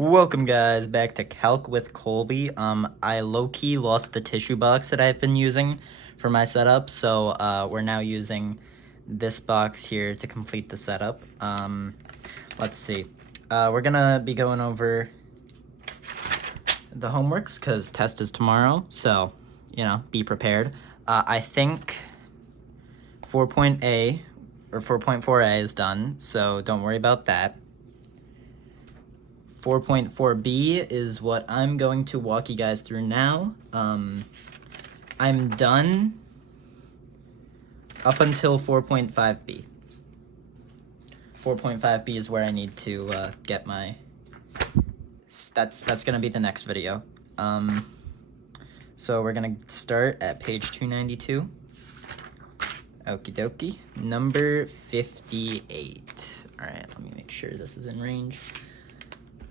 Welcome guys back to Calc with Colby. I low-key lost the tissue box that I've been using for my setup, so we're now using this box here to complete the setup. Let's see. We're gonna be going over the homeworks because test is tomorrow, so be prepared. I think 4.A or 4.4A is done, so don't worry about that. 4.4B is what I'm going to walk you guys through now. I'm done up until 4.5B. 4.5B is where I need to get my... That's going to be the next video. So we're going to start at page 292. Okie dokie. Number 58. All right, let me make sure this is in range.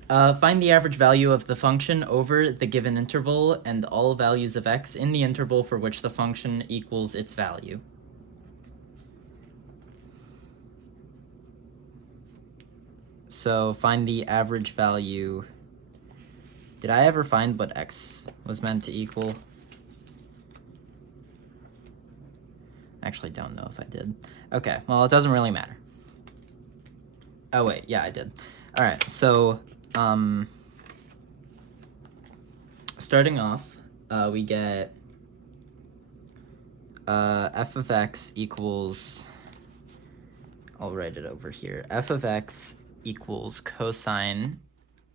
Find the average value of the function over the given interval and all values of x in the interval for which the function equals its value. So find the average value. Did I ever find what x was meant to equal? Actually, don't know if I did. Okay, well, it doesn't really matter. Oh, wait, yeah, I did. All right, so... starting off, we get f of x equals, I'll write it over here, f of x equals cosine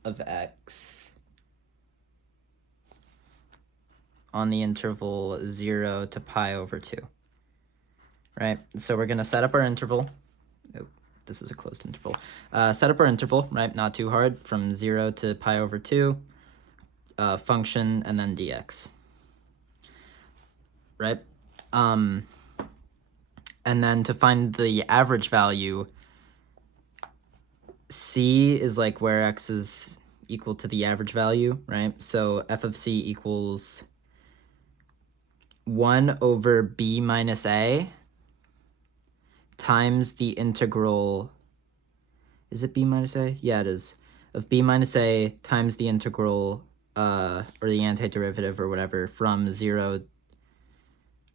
of x on the interval 0 to pi over 2, right? So we're going to set up our interval. Oh, this is a closed interval. Set up our interval, right? Not too hard, from 0 to pi over 2, function, and then dx, right? And then to find the average value, c is like where x is equal to the average value, right? So f of c equals 1 over b minus a times the integral, is it b minus a? Yeah, it is. Of b minus a times the integral, or the antiderivative or whatever, from 0,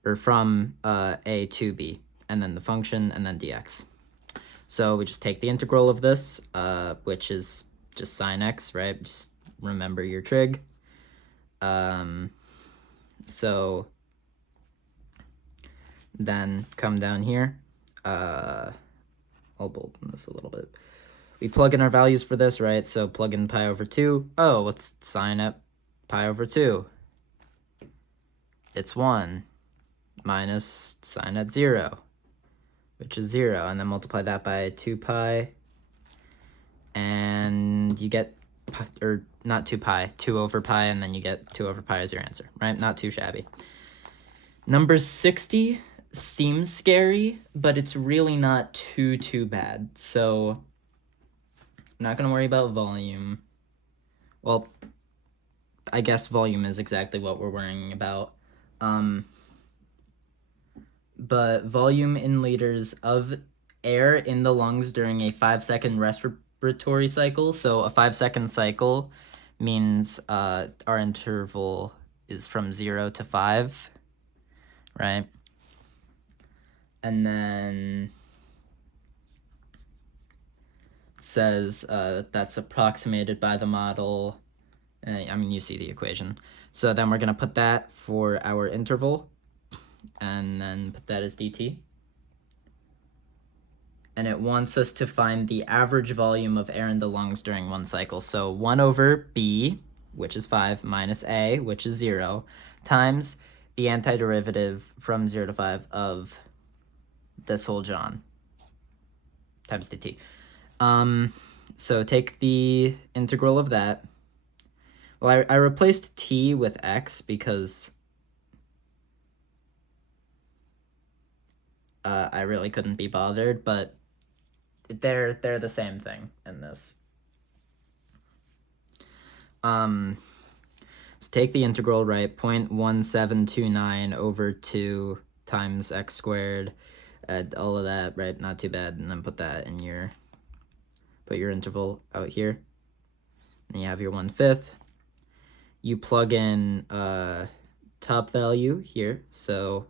or from a to b, and then the function, and then dx. So we just take the integral of this, which is just sine x, right? Just remember your trig. So then come down here. I'll bolden this a little bit. We plug in our values for this, right? So plug in pi over 2. Oh, what's sine at pi over 2? It's 1 minus sine at 0, which is 0. And then multiply that by 2 pi. And you get, or not 2 pi, 2 over pi, and then you get 2 over pi as your answer, right? Not too shabby. Number 60 seems scary, but it's really not too bad. So I'm not going to worry about volume. Well, I guess volume is exactly what we're worrying about. But volume in liters of air in the lungs during a 5-second respiratory cycle. So a 5-second cycle means our interval is from 0 to 5, right? And then it says that's approximated by the model. I mean, you see the equation. So then we're going to put that for our interval, and then put that as dt. And it wants us to find the average volume of air in the lungs during one cycle. So 1 over b, which is 5, minus a, which is 0, times the antiderivative from 0 to 5 of this whole John, times dt. So take the integral of that. Well, I replaced t with x because I really couldn't be bothered, but they're the same thing in this. So take the integral, right? 0.1729 over 2 times x squared, all of that, right? Not too bad. And then put that in your, put your interval out here. Then you have your 1/5. You plug in top value here, so,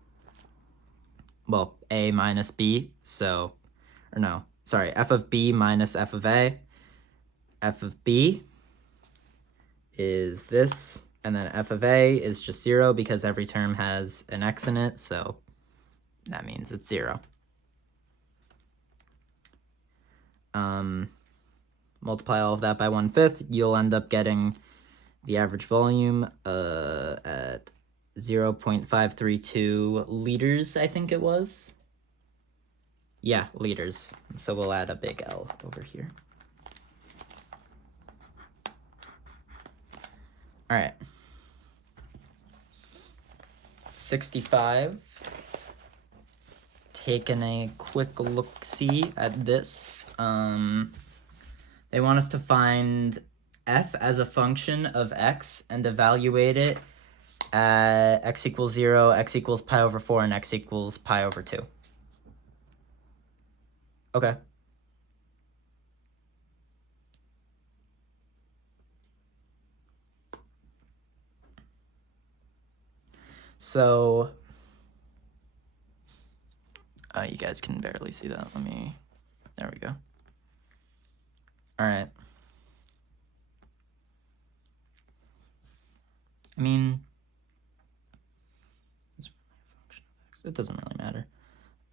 well, a minus b, so, or no, sorry, f of b minus f of a. F of b is this, and then f of a is just 0 because every term has an x in it, so that means it's 0. Multiply all of that by 1/5, you'll end up getting the average volume at 0.532 liters, I think it was. Yeah, liters. So we'll add a big L over here. All right. 65. Taking a quick look-see at this. They want us to find f as a function of x and evaluate it at x equals 0, x equals pi over 4, and x equals pi over 2. Okay. So, you guys can barely see that. There we go. All right. I mean, it doesn't really matter.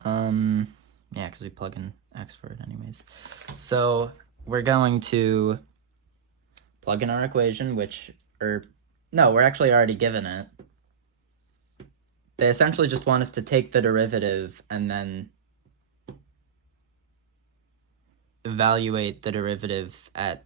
Yeah, because we plug in x for it anyways. So we're going to plug in our equation, no, we're actually already given it. They essentially just want us to take the derivative and then evaluate the derivative at,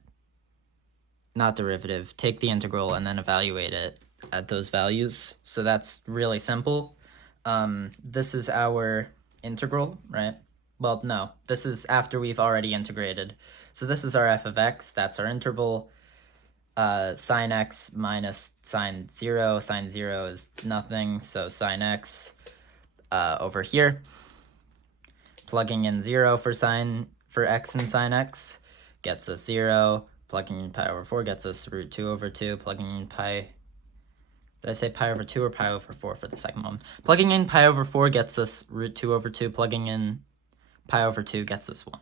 take the integral and then evaluate it at those values. So that's really simple. This is our integral, right? Well, no, this is after we've already integrated. So this is our f of x, that's our interval. Sine x minus sine 0. Sine 0 is nothing, so sine x over here. Plugging in 0 for x and sine x gets us 0. Plugging in pi over 4 gets us root 2 over 2. Plugging in pi... Did I say pi over 2 or pi over 4 for the second one? Plugging in pi over 4 gets us root 2 over 2. Plugging in pi over 2 gets us 1.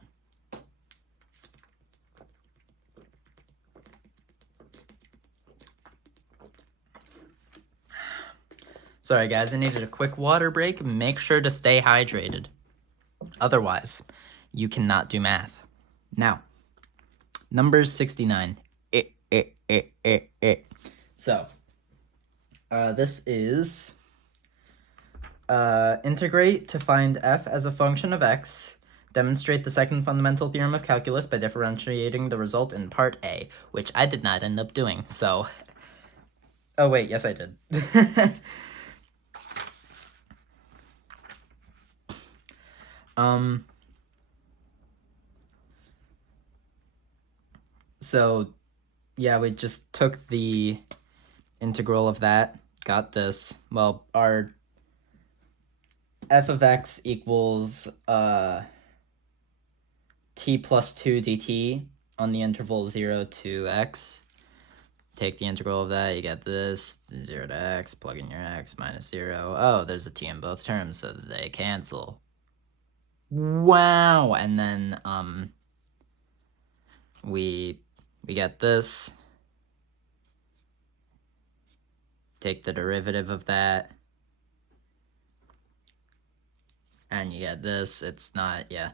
Sorry, guys, I needed a quick water break. Make sure to stay hydrated. Otherwise, you cannot do math. Now, number 69. So, this is integrate to find f as a function of x. Demonstrate the second fundamental theorem of calculus by differentiating the result in part A, which I did not end up doing, so... Oh, wait, yes, I did. So, yeah, we just took the integral of that, got this. Well, our f of x equals t plus 2 dt on the interval 0 to x. Take the integral of that, you get this, 0 to x, plug in your x, minus 0. Oh, there's a t in both terms, so they cancel. Wow! And then, we get this. Take the derivative of that. And you get this. It's not, yeah.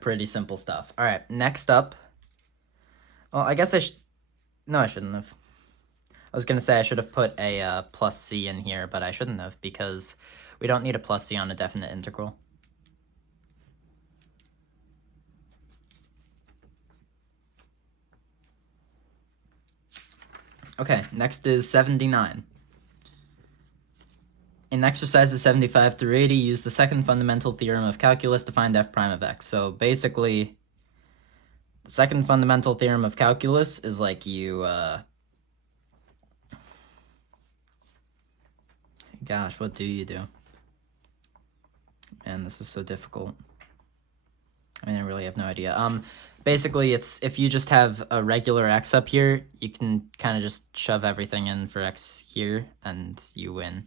Pretty simple stuff. All right, next up. Well, I guess no, I shouldn't have. I was going to say I should have put a plus c in here, but I shouldn't have because we don't need a plus c on a definite integral. Okay, next is 79. In exercises 75 through 80, use the second fundamental theorem of calculus to find f prime of x. So basically, the second fundamental theorem of calculus is like you, gosh, what do you do? Man, this is so difficult. I mean, I really have no idea. Basically, it's if you just have a regular x up here, you can kind of just shove everything in for x here, and you win.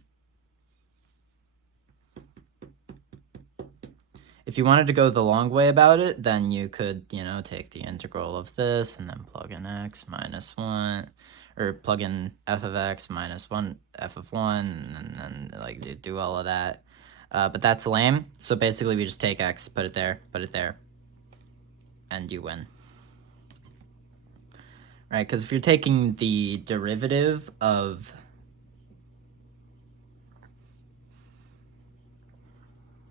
If you wanted to go the long way about it, then you could, take the integral of this and then plug in x minus 1, or plug in f of x minus 1, f of 1, and then like do all of that. But that's lame, so basically we just take x, put it there, and you win. Right, because if you're taking the derivative of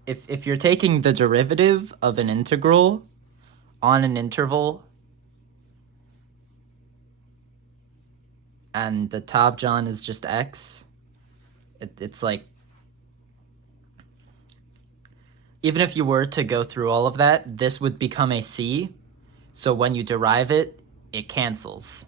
if you're taking the derivative of an integral on an interval and the top John is just x, it's like, even if you were to go through all of that, this would become a c, so when you derive it, it cancels.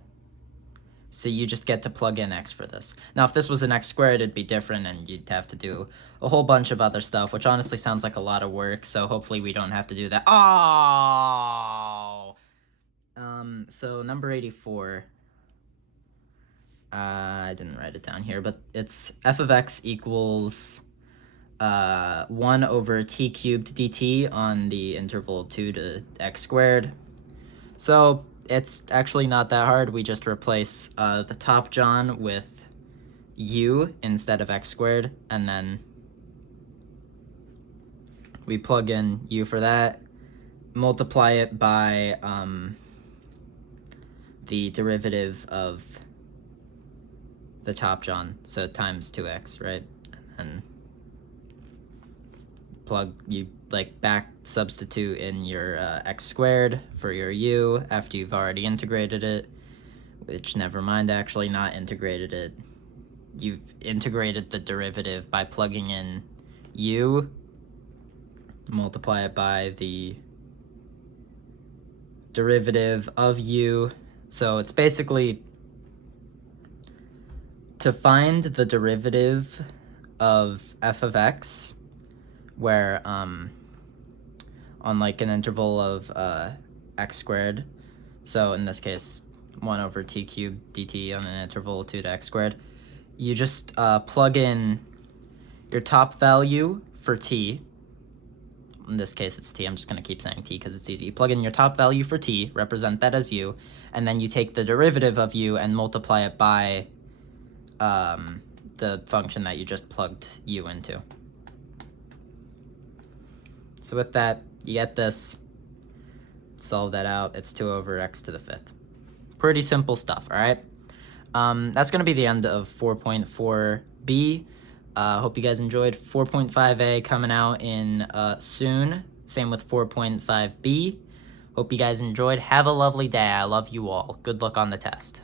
So you just get to plug in x for this. Now, if this was an x squared, it'd be different, and you'd have to do a whole bunch of other stuff, which honestly sounds like a lot of work, so hopefully we don't have to do that. Oh! So number 84. I didn't write it down here, but it's f of x equals 1 over t cubed dt on the interval 2 to x squared. So it's actually not that hard. We just replace the top John with u instead of x squared, and then we plug in u for that, multiply it by the derivative of the top John, so times 2x, right? And then back substitute in your x squared for your u after you've already integrated it, which, never mind, actually not integrated it. You've integrated the derivative by plugging in u, multiply it by the derivative of u. So it's basically to find the derivative of f of x, where on like an interval of x squared, so in this case 1 over t cubed dt on an interval 2 to x squared, you just plug in your top value for t. In this case it's t, I'm just going to keep saying t because it's easy. You plug in your top value for t, represent that as u, and then you take the derivative of u and multiply it by the function that you just plugged u into. So with that, you get this. Solve that out. It's 2 over x to the 5th. Pretty simple stuff, all right? That's going to be the end of 4.4b. Hope you guys enjoyed. 4.5a coming out in soon. Same with 4.5b. Hope you guys enjoyed. Have a lovely day. I love you all. Good luck on the test.